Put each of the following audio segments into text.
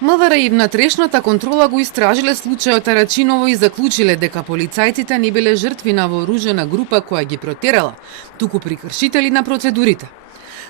МВР и внатрешната контрола го истражиле случајот Арачиново и заклучиле дека полицајците не биле жртви на вооружена група која ги протерала, туку прекршители на процедурите.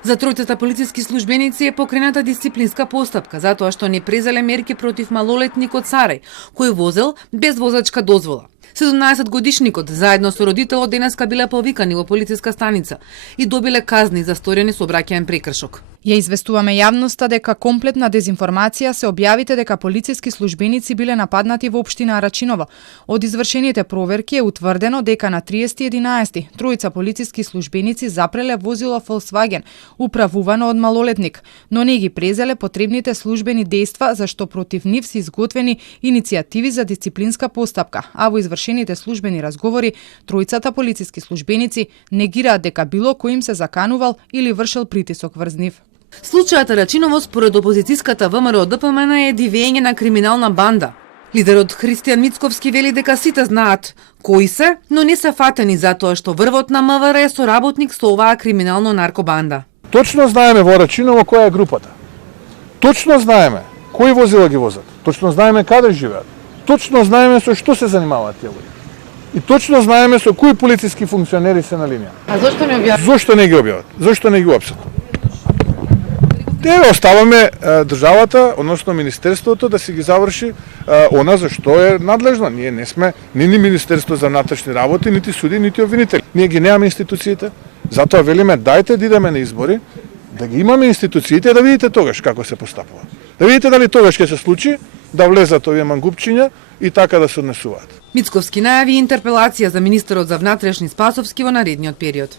За тројцата полициски службеници е покрената дисциплинска постапка затоа што не презеле мерки против малолетникот Сарај, кој возел без возачка дозвола. 17-годишникот заедно со родителот денеска биле повикани во полициска станица и добиле казни за сторени сообраќаен прекршок. Ја известуваме јавноста дека комплетна дезинформација се објавите дека полициски службеници биле нападнати во општина Арачиново. Од извршените проверки е утврдено дека на 30.11 тројца полициски службеници запреле возило Volkswagen управувано од малолетник, но не ги презеле потребните службени дејства за што против нив се изготвени иницијативи за дисциплинска постапка, а во извршените службени разговори тројцата полициски службеници негираат дека било кој им се заканувал или вршел притисок врз нив. Случајот Арачиново според опозицијската ВМРО ДПМН е дивење на криминална банда. Лидерот Христијан Мицковски вели дека сите знаат кои се, но не се фатени затоа што врвот на МВР е соработник со оваа криминално наркобанда. Точно знаеме во Арачиново која е групата. Точно знаеме кои возила ги возат. Точно знаеме каде живеат. Точно знаеме со што се занимаваат тие луѓе. И точно знаеме со кои полициски функционери се на линија. А зошто не објават? Зошто не ги објават? Зошто не ги уапсат? Те оставаме државата, односно Министерството, да си ги заврши она за што е надлежно. Ние не сме ни Министерство за внатрешни работи, нити суди, нити обвинители. Ние ги немаме институциите, затоа велиме дајте да идеме на избори, да ги имаме институциите, да видите тогаш како се постапува. Да видите дали тогаш ќе се случи да влезат овие мангупчиња и така да се однесуваат. Мицковски најави интерпелација за министерот за внатрешни Спасовски во наредниот период.